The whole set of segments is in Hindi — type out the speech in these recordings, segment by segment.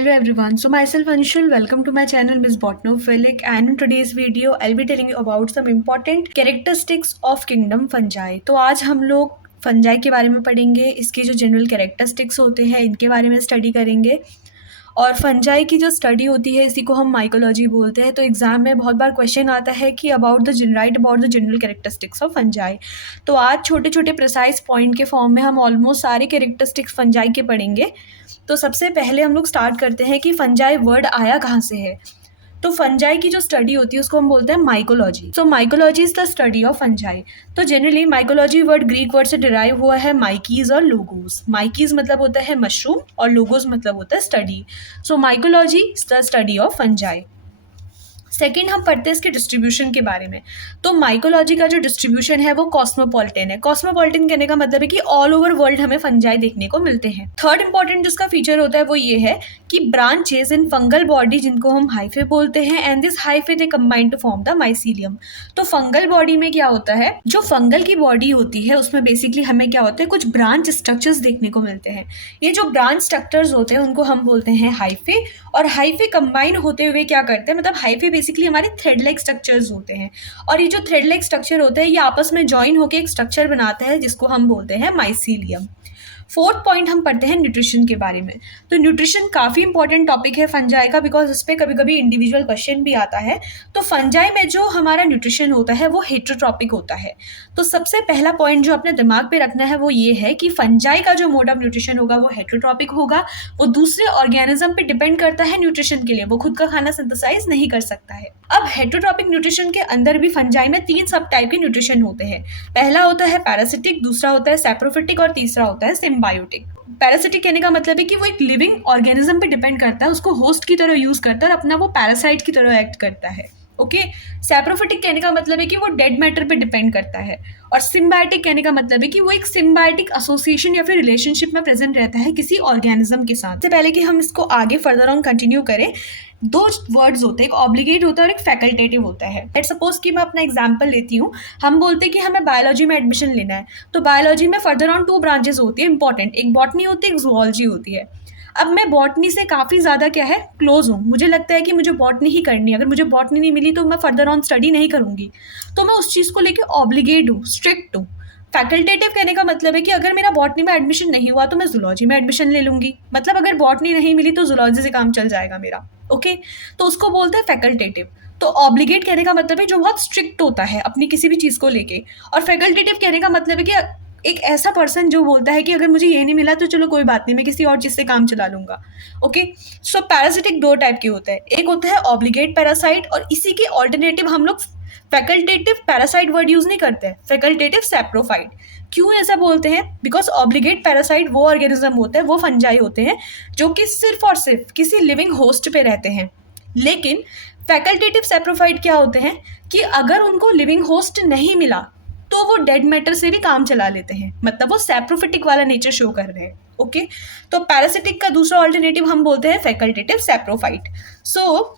Hello everyone, so myself Anshul, welcome to my channel Miss Botanophilic, and in today's video I'll be telling you about some important characteristics of kingdom fungi। तो आज हम लोग फंजाई के बारे में पढ़ेंगे, इसके जो जनरल कैरेक्टरिस्टिक्स होते हैं इनके बारे में स्टडी करेंगे। और फंजाई की जो स्टडी होती है इसी को हम माइकोलॉजी बोलते हैं। तो एग्जाम में बहुत बार क्वेश्चन आता है कि right about the general characteristics of fungi. तो आज छोटे छोटे प्रिसाइज पॉइंट के फॉर्म में हम ऑलमोस्ट सारे कैरेक्टरिस्टिक्स फंजाई के पढ़ेंगे। तो सबसे पहले हम लोग स्टार्ट करते हैं कि फंजाई वर्ड आया कहाँ से है। तो फंजाई की जो स्टडी होती है उसको हम बोलते हैं mycology. So mycology is the study of fungi. तो generally mycology word Greek word से डिराइव हुआ है माइकीज और लोगोस। माइकीज मतलब होता है मशरूम और लोगोस मतलब होता है study. So mycology is the study of fungi. Second हम पढ़ते हैं इसके डिस्ट्रीब्यूशन के बारे में। तो माइकोलॉजी का जो डिस्ट्रीब्यूशन है वो कॉस्मोपॉलिटन है। कॉस्मोपॉलिटन कहने का मतलब है कि ऑल ओवर वर्ल्ड हमें फंजाई देखने को मिलते हैं। थर्ड इंपॉर्टेंट जिसका फीचर होता है वो ये है कि ब्रांचेस इन फंगल बॉडी जिनको हम हाइफे बोलते हैं, and this hyphae they combine to form the mycelium. तो फंगल बॉडी में क्या होता है, जो फंगल की बॉडी होती है उसमें बेसिकली हमें क्या होता है, कुछ ब्रांच स्ट्रक्चर्स देखने को मिलते हैं। ये जो ब्रांच स्ट्रक्चर्स होते हैं उनको हम बोलते हैं हाइफे, और हाइफे कंबाइन होते हुए क्या करते हैं, मतलब हाइफे बेसिकली हमारे थ्रेड लाइक स्ट्रक्चर्स होते हैं, और ये जो थ्रेड लाइक स्ट्रक्चर होते हैं ये आपस में जॉइन होकर एक स्ट्रक्चर बनाता है जिसको हम बोलते हैं माइसीलियम। फोर्थ पॉइंट हम पढ़ते हैं न्यूट्रिशन के बारे में। तो न्यूट्रिशन काफ़ी इंपॉर्टेंट टॉपिक है फंजाई का, बिकॉज इस पर कभी कभी इंडिविजुअल क्वेश्चन भी आता है। तो फंजाई में जो हमारा न्यूट्रिशन होता है वो हेटेरोट्रॉपिक होता है। तो सबसे पहला पॉइंट जो अपने दिमाग पे रखना है वो ये है कि फंजाई का जो मोड ऑफ न्यूट्रिशन होगा वो हेटेरोट्रॉपिक होगा। वो दूसरे ऑर्गेनिज्म पे डिपेंड करता है न्यूट्रिशन के लिए, वो खुद का खाना सिंथेसाइज नहीं कर सकता है। अब हेटेरोट्रॉपिक न्यूट्रिशन के अंदर भी फंजाई में 3 सब टाइप के न्यूट्रिशन होते हैं। पहला होता है पैरासिटिक, दूसरा होता है सैप्रोफिटिक और तीसरा होता है सिम्बायोटिक। पैरासिटिक कहने का मतलब है कि वो एक लिविंग ऑर्गेनिज्म पे डिपेंड करता है, उसको होस्ट की तरह यूज करता है और अपना वो पैरासाइट की तरह एक्ट करता है। ओके। सैप्रोफिटिक कहने का मतलब है कि वो डेड मैटर पे डिपेंड करता है, और सिम्बायोटिक कहने का मतलब है कि वो एक सिम्बायोटिक एसोसिएशन या फिर रिलेशनशिप में प्रेजेंट रहता है किसी ऑर्गेनिज्म के साथ। इससे पहले कि हम इसको आगे फर्दर ऑन कंटिन्यू करें, 2 वर्ड्स होते हैं, एक ऑब्लिगेट होता है और एक फैकल्टेटिव होता है। लेट्स सपोज कि मैं अपना एग्जांपल लेती हूँ। हम बोलते हैं कि हमें बायोलॉजी में एडमिशन लेना है। तो बायोलॉजी में फर्दर ऑन 2 ब्रांचेस होती है इंपॉर्टेंट, एक बॉटनी होती है, एक जूलॉजी होती है। अब मैं बॉटनी से काफ़ी ज़्यादा क्या है क्लोज हूँ, मुझे लगता है कि मुझे बॉटनी ही करनी है, अगर मुझे बॉटनी नहीं मिली तो मैं फर्दर ऑन स्टडी नहीं करूँगी, तो मैं उस चीज़ को लेकर ऑब्लिगेट हूँ, स्ट्रिक्ट हूँ। फैकल्टेटिव कहने का मतलब है कि अगर मेरा बॉटनी में एडमिशन नहीं हुआ तो मैं जूलॉजी में एडमिशन ले लूँगी, मतलब अगर बॉटनी नहीं मिली तो जूलॉजी से काम चल जाएगा मेरा। ओके। तो उसको बोलते हैं फैकल्टेटिव। तो ऑब्लिगेट कहने का मतलब है जो बहुत स्ट्रिक्ट होता है अपनी किसी भी चीज़ को लेके, और फैकल्टेटिव कहने का मतलब है कि एक ऐसा पर्सन जो बोलता है कि अगर मुझे ये नहीं मिला तो चलो कोई बात नहीं, मैं किसी और चीज़ से काम चला लूँगा। ओके। सो पैरासिटिक 2 टाइप के होते हैं, एक होता है ऑब्लिगेट पैरासाइट, और इसी के ऑल्टरनेटिव हम लोग फैकल्टेटिव पैरासाइट वर्ड यूज़ नहीं करते हैं, फैकल्टेटिव सैप्रोफाइट। क्यों ऐसा बोलते हैं, बिकॉज ऑब्लिगेट पैरासाइट वो ऑर्गेनिज्म होते हैं, वो फंजाई होते हैं जो कि सिर्फ और सिर्फ किसी लिविंग होस्ट पे रहते हैं। लेकिन फैकल्टेटिव सैप्रोफाइट क्या होते हैं कि अगर उनको लिविंग होस्ट नहीं मिला तो वो डेड मैटर से भी काम चला लेते हैं, मतलब वो सैप्रोफिटिक वाला नेचर शो कर रहे हैं। ओके। तो पैरासिटिक का दूसरा ऑल्टरनेटिव हम बोलते हैं फैकल्टेटिव सैप्रोफाइट। सो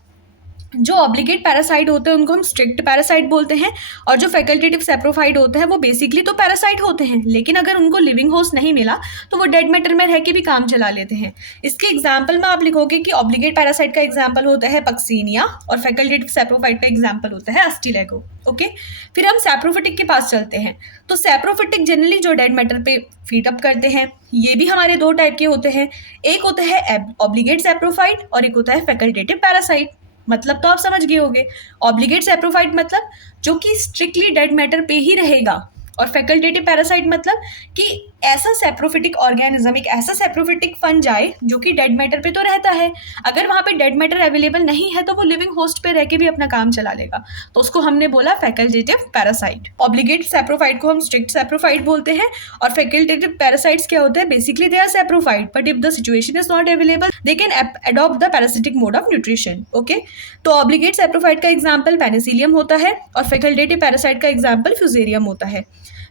जो ऑब्लिगेट पैरासाइट होते हैं उनको हम स्ट्रिक्ट पैरासाइट बोलते हैं, और जो फैकल्टेटिव सैप्रोफाइट होते हैं वो बेसिकली तो पैरासाइट होते हैं, लेकिन अगर उनको लिविंग होस्ट नहीं मिला तो वो डेड मैटर में रह के भी काम चला लेते हैं। इसके एग्जाम्पल में आप लिखोगे कि ऑब्लिगेट पैरासाइट का एग्जाम्पल होता है पक्सीनिया, और फैकल्टेटिव सैप्रोफाइट का एग्जाम्पल होता है अस्टिलेगो। ओके। फिर हम सैप्रोफिटिक के पास चलते हैं। तो सैप्रोफिटिक जनरली जो डेड मैटर पे फीड अप करते हैं, ये भी हमारे 2 टाइप के होते हैं, एक होता है ऑब्लिगेट सैप्रोफाइट और एक होता है फैकल्टेटिव पैरासाइट। मतलब तो आप समझ गए होंगे, ऑब्लिगेट सैप्रोफाइट मतलब जो कि स्ट्रिक्टली डेड मैटर पे ही रहेगा, और फैकल्टेटिव पैरासाइट मतलब कि ऐसा सैप्रोफिटिक ऑर्गेनिज्म, एक ऐसा सैप्रोफिटिक फंजाई जो कि डेड मैटर पे तो रहता है, अगर वहाँ पे डेड मैटर अवेलेबल नहीं है तो वो लिविंग होस्ट पे रह के भी अपना काम चला लेगा, तो उसको हमने बोला फैकल्टेटिव पैरासाइट। ऑब्लिगेट सैप्रोफाइट को हम स्ट्रिक्ट सैप्रोफाइट बोलते हैं, और फैकल्टेटिव पैरासाइट्स क्या होते हैं, basically they are saprophyte, but if the situation is not available they can adopt the parasitic mode of nutrition. Okay. तो ऑब्लिगेट सैप्रोफाइट का एग्जाम्पल पेनिसिलियम होता है, और फैकल्टेटिव पैरासाइट का एग्जाम्पल फ्यूजेरियम होता है।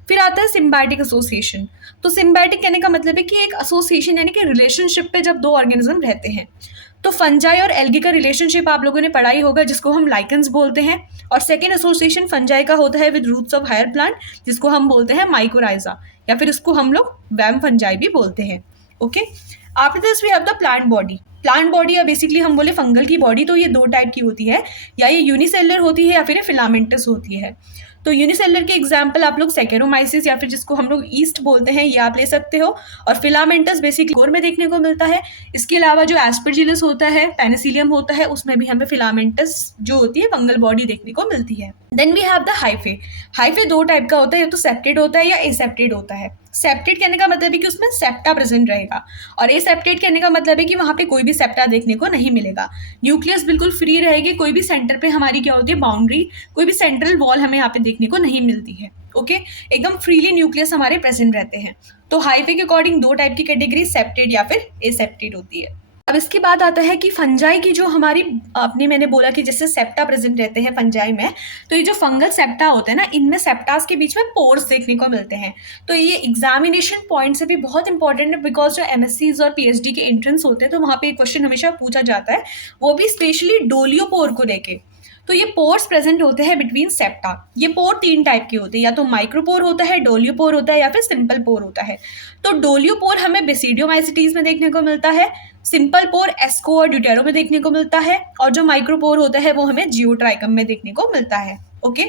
फिर आता है सिम्बायोटिक एसोसिएशन। तो सिम्बायोटिक कहने का मतलब है कि एक एसोसिएशन यानी कि रिलेशनशिप पे जब 2 ऑर्गेनिज्म रहते हैं। तो फंजाई और एल्गी का रिलेशनशिप आप लोगों ने पढ़ा ही होगा, जिसको हम लाइकेंस बोलते हैं, और सेकेंड एसोसिएशन फंजाई का होता है with roots of higher plant, जिसको हम बोलते हैं माइकोराइजा, या फिर इसको हम लोग वैम फंजाई भी बोलते हैं। Okay. After this we have the plant body. Plant body या बेसिकली हम बोले फंगल की बॉडी, तो ये दो टाइप की होती है, या ये यूनिसेलुलर होती है या फिर ये फिलामेंटस होती है। तो यूनिसेलुलर के एग्जाम्पल आप लोग सेकेरोमाइसिस या फिर जिसको हम लोग ईस्ट बोलते हैं, ये आप ले सकते हो। और फिलामेंटस बेसिकली कोर में देखने को मिलता है। इसके अलावा जो एस्परजिलस होता है, पेनिसिलियम होता है, उसमें भी हमें फिलामेंटस जो होती है फंगल बॉडी देखने को मिलती है। Then we have the hyphae. Hyphae दो टाइप का होता है, या तो सेप्टेड होता है या एसेप्टेड होता है। सेप्टेड कहने का मतलब है कि उसमें सेप्टा प्रेजेंट रहेगा, और एसेप्टेड कहने का मतलब है कि वहाँ पे कोई भी सेप्टा देखने को नहीं मिलेगा। न्यूक्लियस बिल्कुल फ्री रहेगी, कोई भी सेंटर पे हमारी क्या होती है बाउंड्री, कोई भी सेंट्रल वॉल हमें यहाँ पे देखने को नहीं मिलती है। ओके, एकदम फ्रीली न्यूक्लियस हमारे प्रेजेंट रहते हैं। तो हाइफे के अकॉर्डिंग दो टाइप की कैटेगरी सेप्टेड या फिर एसेप्टेड होती है। अब इसके बाद आता है कि फंजाई की जो हमारी आपने मैंने बोला कि जैसे सेप्टा प्रेजेंट रहते हैं फंजाई में, तो ये जो फंगल सेप्टा होते हैं ना, इनमें सेप्टास के बीच में पोर्स देखने को मिलते हैं। तो ये एग्जामिनेशन पॉइंट से भी बहुत इंपॉर्टेंट है, बिकॉज जो एमएससीज और पीएचडी के एंट्रेंस होते हैं तो वहाँ पे एक क्वेश्चन हमेशा पूछा जाता है, वो भी स्पेशली डोलियोपोर को लेके। तो ये पोर्स प्रेजेंट होते हैं बिटवीन सेप्टा। ये पोर तीन टाइप के होते हैं, या तो माइक्रोपोर होता है, डोलियोपोर होता है, या फिर सिंपल पोर होता है। तो डोलियोपोर हमें बेसिडियोमाइसिटीज में देखने को मिलता है, सिंपल पोर एस्को और ड्यूटेरो में देखने को मिलता है, और जो माइक्रोपोर होता है वो हमें जियोट्राइकम में देखने को मिलता है। Okay,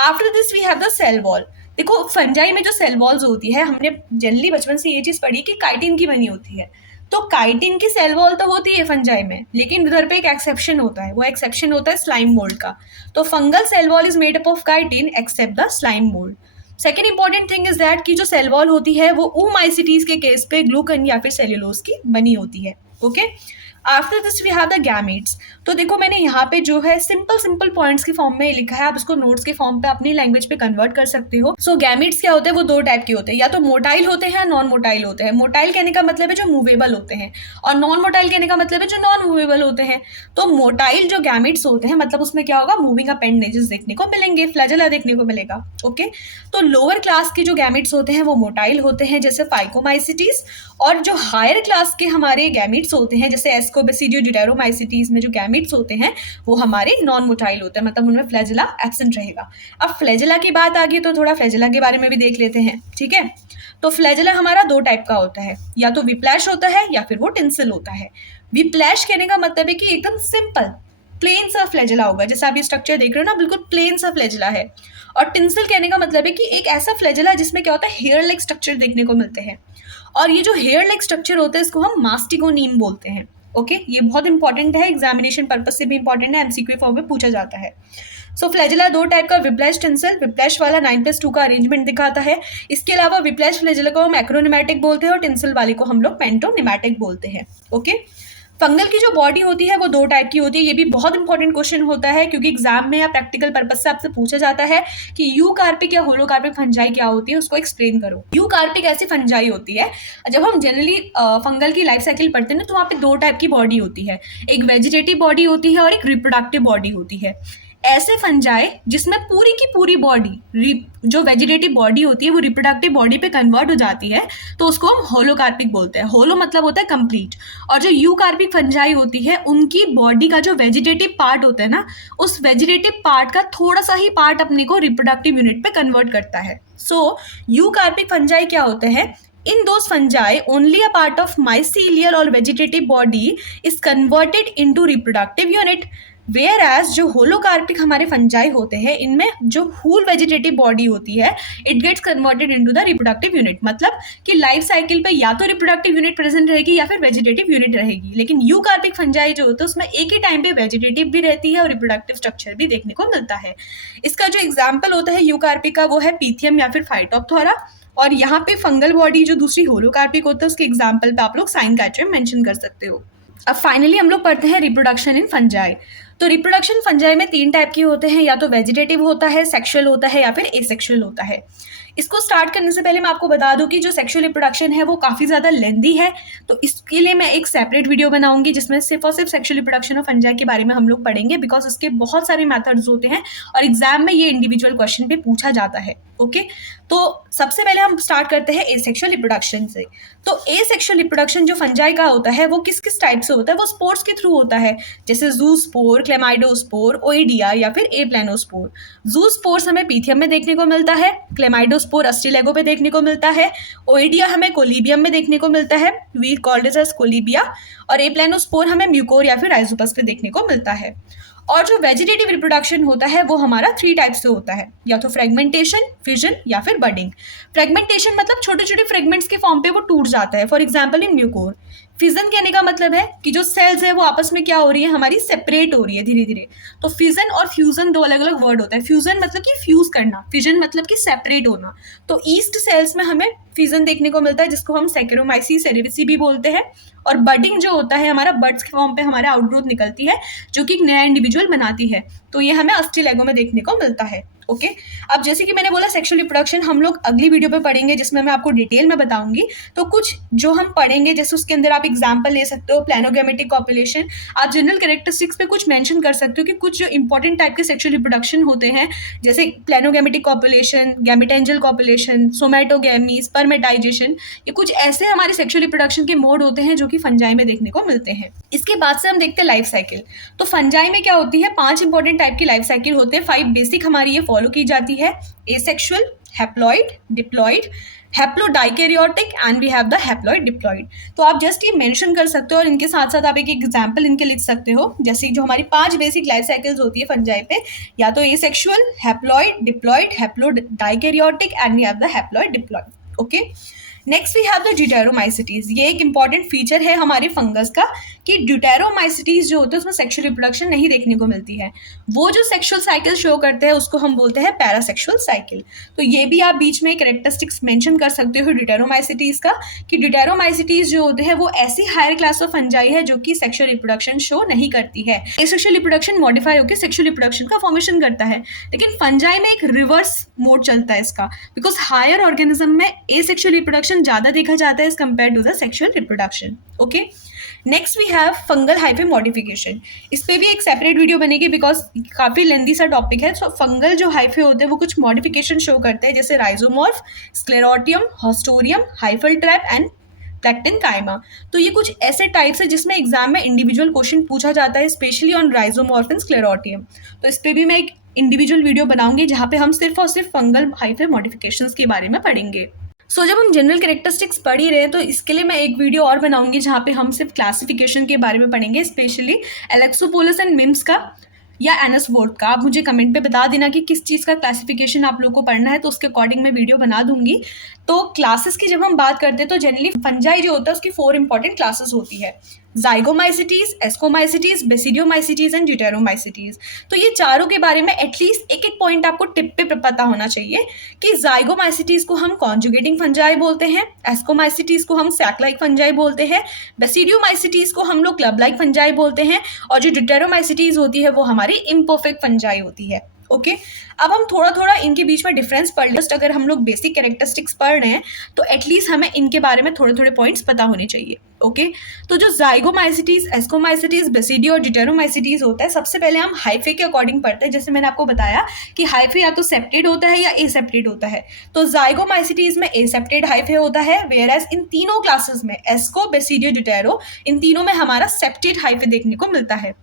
after this we have the cell wall. देखो फंजाई में जो सेल वॉल्स होती है, हमने जनरली बचपन से ये चीज पढ़ी कि काइटिन की बनी होती है। तो काइटिन की सेल वॉल तो होती है फंजाई में, लेकिन उधर पे एक एक्सेप्शन होता है, वो एक्सेप्शन होता है स्लाइम मोल्ड का। तो fungal cell wall is made up of chitin except the slime mould. Second important thing is that कि जो सेल वॉल होती है वो oomaicities के केस पे ग्लूकन या फिर सेल्यूलोज की बनी होती है। Okay, after this we have the gametes. तो देखो मैंने यहाँ पे जो है सिंपल सिंपल पॉइंट्स की फॉर्म में लिखा है, आप इसको नोट्स के फॉर्म पे अपनी लैंग्वेज पे कन्वर्ट कर सकते हो। सो गैमेट्स क्या होते हैं, वो दो टाइप के होते हैं, या तो मोटाइल होते हैं या नॉन मोटाइल होते हैं। मोटाइल कहने का मतलब है जो मूवेबल होते हैं, और नॉन मोटाइल कहने का मतलब है जो नॉन मूवेबल होते हैं। तो मोटाइल जो गैमेट्स होते हैं, मतलब उसमें क्या होगा, मूविंग अपेंडेजेस देखने को मिलेंगे, फ्लैजेला देखने को मिलेगा। ओके, तो लोअर क्लास के जो गैमेट्स होते हैं वो मोटाइल होते हैं, जैसे फाइकोमाइसिटीज। और जो हायर क्लास के हमारे गैमेट्स होते हैं, जैसे एस्कोबेसिडियो ड्यूटेरोमाइसिटीज में जो गैमेट्स होते हैं वो हमारे नॉन मोटाइल होते हैं, मतलब उनमें फ्लैजेला एब्सेंट रहेगा। अब फ्लैजेला की बात आ गई तो थोड़ा फ्लैजेला के बारे में भी देख लेते हैं। ठीक है, तो फ्लैजेला हमारा दो टाइप का होता है, या तो विप्लैश होता है या फिर वो टिंसल होता है। विप्लैश कहने का मतलब है कि एकदम सिंपल प्लेन सा फ्लैजेला होगा, जैसे आप ये स्ट्रक्चर देख रहे हो ना, बिल्कुल प्लेन सा फ्लैजेला है। और टिंसल कहने का मतलब है कि एक ऐसा फ्लैजेला जिसमें क्या होता है, हेयर लाइक स्ट्रक्चर देखने को मिलते हैं। और ये जो हेयर लाइक स्ट्रक्चर होता है इसको हम मास्टिगोनीम बोलते हैं। ओके, ये बहुत इंपॉर्टेंट है, एग्जामिनेशन पर्पज से भी इंपॉर्टेंट है, एमसीक्यू फॉर्म में पूछा जाता है। सो फ्लैजेला दो टाइप का, विप्लैश टिंसल। विप्लैश वाला 9+2 का अरेंजमेंट दिखाता है। इसके अलावा विप्लैश फ्लैजेला को हम एक्रोनिमैटिक बोलते हैं और टिंसल वाले को हम लोग पेंटोनिमैटिक बोलते हैं। ओके, फंगल की जो बॉडी होती है वो दो टाइप की होती है। ये भी बहुत इंपॉर्टेंट क्वेश्चन होता है, क्योंकि एग्जाम में या प्रैक्टिकल पर्पज से आपसे पूछा जाता है कि यूकार्पिक या होलोकार्पिक फंजाई क्या होती है, उसको एक्सप्लेन करो। यूकार्पिक ऐसी फंजाई होती है, जब हम जनरली फंगल की लाइफ साइकिल पढ़ते हैं ना, तो वहाँ पे दो टाइप की बॉडी होती है, एक वेजिटेटिव बॉडी होती है और एक रिप्रोडक्टिव बॉडी होती है। ऐसे फंजाई जिसमें पूरी की पूरी बॉडी, जो वेजिटेटिव बॉडी होती है वो रिप्रोडक्टिव बॉडी पे कन्वर्ट हो जाती है, तो उसको हम होलोकार्पिक बोलते हैं। होलो मतलब होता है कंप्लीट। और जो यूकार्पिक फंजाई होती है, उनकी बॉडी का जो वेजिटेटिव पार्ट होता है ना, उस वेजिटेटिव पार्ट का थोड़ा सा ही पार्ट अपने को रिप्रोडक्टिव यूनिट पे कन्वर्ट करता है। सो यूकार्पिक फंजाई क्या होते हैं, in those fungi only a part of mycelial or vegetative body is converted into reproductive unit, whereas जो होलोकार्पिक हमारे फंजाई होते हैं, इनमें जो होल वेजिटेटिव बॉडी होती है it gets converted into the reproductive unit. मतलब कि लाइफ साइकिल पे या तो रिप्रोडक्टिव यूनिट प्रेजेंट रहेगी या फिर वेजिटेटिव यूनिट रहेगी, लेकिन यूकार्पिक फंजाई जो होता है उसमें एक ही टाइम पे वेजिटेटिव भी रहती है और रिप्रोडक्टिव स्ट्रक्चर भी देखने को मिलता है। इसका जो एग्जाम्पल होता है यूकार्पिक का वो है पीथियम या फिर फाइटोप्थोरा। और यहाँ पे फंगल बॉडी जो दूसरी होलोकार्पिक होता है उसके एग्जाम्पल पे आप लोग साइनकाइट्रियम मेंशन कर सकते हो। अब फाइनली हम लोग पढ़ते हैं रिप्रोडक्शन इन फंजाई। तो रिप्रोडक्शन फंजाई में तीन टाइप के होते हैं, या तो वेजिटेटिव होता है, सेक्सुअल होता है, या फिर एसेक्सुअल होता है। इसको स्टार्ट करने से पहले मैं आपको बता दूं कि जो सेक्सुअल रिप्रोडक्शन है वो काफ़ी ज़्यादा लेंदी है, तो इसके लिए मैं एक सेपरेट वीडियो बनाऊंगी जिसमें सिर्फ और सिर्फ सेक्सुअल रिप्रोडक्शन ऑफ फंजाई के बारे में हम लोग पढ़ेंगे, बिकॉज इसके बहुत सारे मेथड्स होते हैं और एग्जाम में ये इंडिविजुअल क्वेश्चन पे पूछा जाता है। ओके, तो सबसे पहले हम स्टार्ट करते हैं एसेक्सुअल रिप्रोडक्शन से। तो एसेक्सुअल रिप्रोडक्शन जो फंजाई का होता है वो किस किस टाइप से होता है, वो स्पोर्स के थ्रू होता है, जैसे जू स्पोर, क्लेमाइडोस्पोर, ओइडिया या फिर ए प्लेनोस्पोर। जूस्पोर्स हमें पीथियम में देखने को मिलता है, क्लेमाइडोस्पोर अस्टिलेगो पे देखने को मिलता है, ओइडिया हमें कोलिबियम में देखने को मिलता है, वी कॉल्ड इट एज कोलिबिया, और ए प्लेनोस्पोर हमें म्यूकोर या फिर राइजोपस पे देखने को मिलता है। और जो वेजिटेटिव रिप्रोडक्शन होता है वो हमारा 3 टाइप से होता है, या तो फ्रेगमेंटेशन, फिजन या फिर बडिंग। फ्रेगमेंटेशन मतलब छोटे छोटे फ्रेगमेंट्स के फॉर्म पे वो टूट जाता है, for example in Mucor. Fission कहने का मतलब है कि जो सेल्स है वो आपस में क्या हो रही है, हमारी सेपरेट हो रही है धीरे धीरे। तो फिजन और फ्यूजन 2 अलग अलग वर्ड होता है। फ्यूजन मतलब कि फ्यूज करना, फिजन मतलब कि सेपरेट होना। तो ईस्ट सेल्स में हमें फिजन देखने को मिलता है, जिसको हम सैकेरोमाइसीस सेरेविसी भी बोलते हैं। और बडिंग जो होता है हमारा बड्स के फॉर्म पे हमारा आउटग्रोथ निकलती है, जो कि एक नया इंडिविजुअल बनाती है। तो ये हमें अस्टिलेगो में देखने को मिलता है। ओके, अब जैसे कि मैंने बोला सेक्सुअल रिप्रोडक्शन हम लोग अगली वीडियो पे पढ़ेंगे, जिसमें मैं आपको डिटेल में बताऊंगी। तो कुछ जो हम पढ़ेंगे, जैसे उसके अंदर आप एग्जांपल ले सकते हो, प्लेनोगैमेटिक कॉपुलेशन। आप जनरल कैरेक्टरिस्टिक्स पे कुछ मेंशन कर सकते हो कि कुछ जो इंपॉर्टेंट टाइप के सेक्सुअल रिप्रोडक्शन होते हैं, जैसे प्लेनोगैमेटिक कॉपुलेशन, गैमेटेंजियल कॉपुलेशन, सोमैटोगैमी, स्पर्मेटाइजेशन। ये कुछ ऐसे हमारे सेक्सुअल रिप्रोडक्शन के मोड होते हैं जो कि फंजाई में देखने को मिलते हैं। इसके बाद से हम देखते हैं लाइफ साइकिल। तो फंजाई में क्या होती है, 5 इंपॉर्टेंट टाइप की लाइफ साइकिल होते हैं। 5 बेसिक हमारी ये फॉलो की जाती है, asexual, haploid, diploid, haplodikaryotic and we have the haploid diploid. तो आप जस्ट ये मेंशन कर सकते हो और इनके साथ साथ आप एक एग्जांपल इनके लिख सकते हो। जैसे जो हमारी 5 बेसिक लाइफ साइकिल्स होती है फंजाई पे, या तो asexual, haploid, diploid, haplodikaryotic and we have the haploid diploid. Okay, next we have the deuteromycetes. ये एक इंपॉर्टेंट फीचर है हमारे फंगस का कि ड्यूटेरोमाइसिटीज जो होते हैं उसमें सेक्सुअल रिप्रोडक्शन नहीं देखने को मिलती है। वो जो सेक्सुअल साइकिल शो करते हैं उसको हम बोलते हैं पैरासेक्सुअल साइकिल। तो ये भी आप बीच में कैरेक्टरिस्टिक्स मेंशन कर सकते हो ड्यूटेरोमाइसिटीज का, कि ड्यूटेरोमाइसिटीज जो होते हैं वो ऐसी हायर क्लास ऑफ फंजाई है जो कि सेक्सुअल रिप्रोडक्शन शो नहीं करती है। एसेक्सुअल रिप्रोडक्शन मॉडिफाई होकर सेक्सुअल रिप्रोडक्शन का फॉर्मेशन करता है, लेकिन फंजाई में एक रिवर्स मोड चलता है इसका, बिकॉज हायर ऑर्गेनिज्म में एसेक्सुअल रिप्रोडक्शन ज्यादा देखा जाता है as compare to the sexual reproduction. Okay, next we have fungal hyphae modification. इस पे भी एक सेपरेट वीडियो बनेगी बिकॉज काफी लेंदी सा टॉपिक है। सो फंगल जो हाइफे होते हैं वो कुछ मॉडिफिकेशन शो करते हैं, जैसे rhizomorph, sclerotium, haustorium, hyphal trap and plectenchyma. तो ये कुछ ऐसे टाइप्स है जिसमें एग्जाम में इंडिविजुअल क्वेश्चन पूछा जाता है, स्पेशली ऑन राइजोमॉर्फ एंड स्क्लेरोटियम। तो इस पे भी मैं एक इंडिविजुअल वीडियो बनाऊंगी जहाँ पे हम सिर्फ और सिर्फ फंगल हाइफे मॉडिफिकेशंस के बारे में पढ़ेंगे। जब हम जनरल कैरेक्टरिस्टिक्स पढ़ ही रहे हैं तो इसके लिए मैं एक वीडियो और बनाऊंगी जहाँ पे हम सिर्फ क्लासिफिकेशन के बारे में पढ़ेंगे, स्पेशली एलेक्सोपोलिस एंड मिम्स का या एनस वोल्ट का। आप मुझे कमेंट पे बता देना कि किस चीज़ का क्लासिफिकेशन आप लोगों को पढ़ना है, तो उसके अकॉर्डिंग मैं वीडियो बना दूंगी। तो क्लासेस की जब हम बात करते हैं तो जनरली फंजाई जो होता है उसकी 4 इंपॉर्टेंट क्लासेस होती है, जाइगोमाइसिटीज, एस्कोमाइसिटीज, बेसिडियोमाइसिटीज एंड ड्यूटेरोमाइसिटीज। तो ये चारों के बारे में एटलीस्ट एक एक पॉइंट आपको टिप पे पता होना चाहिए कि जाइगोमाइसिटीज को हम कॉन्जुगेटिंग फंजाई बोलते हैं, एस्कोमाइसिटीज को हम सैक लाइक फंजाई बोलते हैं, बेसिडियोमाइसिटीज को हम लोग क्लब लाइक फंजाई बोलते हैं, और जो ड्यूटेरोमाइसिटीज होती है वो हमारी इम्परफेक्ट फंजाई होती है। ओके, अब हम थोड़ा थोड़ा इनके बीच में डिफरेंस पढ़ लें। जस्ट अगर हम लोग बेसिक कैरेक्टरिस्टिक्स पढ़ रहे हैं तो एटलीस्ट हमें इनके बारे में थोड़े थोड़े पॉइंट्स पता होने चाहिए। ओके, तो जो जाइगोमाइसिटीज, एस्कोमाइसिटीज, बेसिडियो और ड्यूटेरोमाइसिटीज होता है, सबसे पहले हम हाइफे के अकॉर्डिंग पढ़ते हैं। जैसे मैंने आपको बताया कि हाइफे या तो सेप्टेड होता है या एसेप्टेड होता है। तो जाइगोमाइसिटीज में एसेप्टेड हाइफे होता है, वेयरएज इन तीनों क्लासेस में एस्को, बेसिडियो, ड्यूटेरो, इन तीनों में हमारा सेप्टेड हाइफे देखने को मिलता है।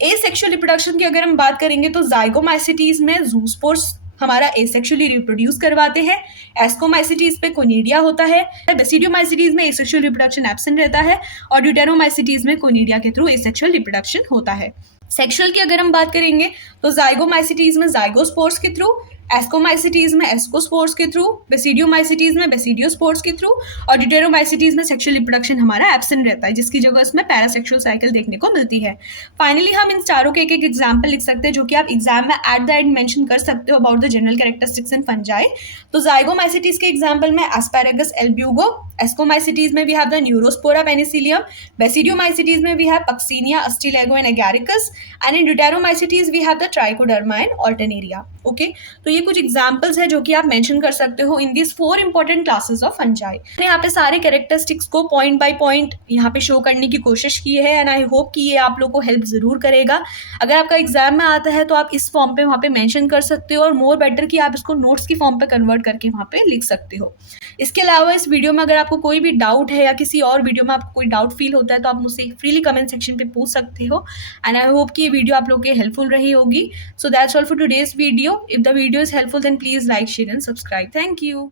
एसेक्सुअल रिप्रोडक्शन की अगर हम बात करेंगे तो जाइगोमाइसिटीज में जूस्पोर्स हमारा एसेक्सुअली रिप्रोड्यूस करवाते हैं, एस्कोमाइसिटीज पे कोनिडिया होता है, बेसिडियोमाइसिटीज में एसेक्सुअल रिप्रोडक्शन एब्सेंट रहता है, और ड्यूटेरोमाइसिटीज में कोनिडिया के थ्रू एसेक्सुअल रिप्रोडक्शन होता है। सेक्सुअल की अगर हम बात करेंगे तो जाइगोमाइसिटीज में जाइगोस्पोर्स के थ्रू, एस्कोमाइसिटीज में एस्कोस्पोर्स के थ्रू, बेसिडियोमाइसिटीज में बेसिडियोस्पोर्स के थ्रू, और ड्यूटेरोमाइसिटीज में सेक्सुअल रिप्रोडक्शन हमारा एब्सेंट रहता है, जिसकी जगह इसमें पैरासेक्सुअल साइकिल देखने को मिलती है। फाइनली हम इन चारों के एक एक एग्जाम्पल लिख सकते हैं जो कि आप एग्जाम में एट द एंड मेंशन कर सकते हो about the general characteristics in fungi. तो जाइगोमाइसिटीज के एग्जाम्पल में एस्पैरागस एल्ब्यूगो, एस्कोमाइसिटीज में we have the Neurospora Penicillium, basidiomycetes में we have Puccinia, Ustilago and Agaricus, and in deuteromycetes we have the Trichoderma and Alternaria. Okay, तो ये कुछ एग्जाम्पल्स है जो कि आप मेंशन कर सकते हो in this 4 important classes of fungi. मैंने यहाँ पे सारे कैरेक्टरिस्टिक्स को पॉइंट बाय पॉइंट यहाँ पे शो करने की कोशिश की है, एंड आई होप कि ये आप लोग को हेल्प जरूर करेगा। अगर आपका एग्जाम में आता है तो आप इस फॉर्म पे वहाँ पे मेंशन कर सकते हो, और मोर बेटर कि आप इसको नोट्स की फॉर्म पे कन्वर्ट करके वहाँ पे लिख सकते हो। इसके अलावा इस वीडियो में अगर आपको आपको कोई भी डाउट है या किसी और वीडियो में आपको कोई डाउट फील होता है तो आप मुझसे फ्रीली कमेंट सेक्शन पे पूछ सकते हो। एंड आई होप कि ये वीडियो आप लोग के हेल्पफुल रही होगी। So that's all for today's video. If the video is helpful then please like share and subscribe. Thank you.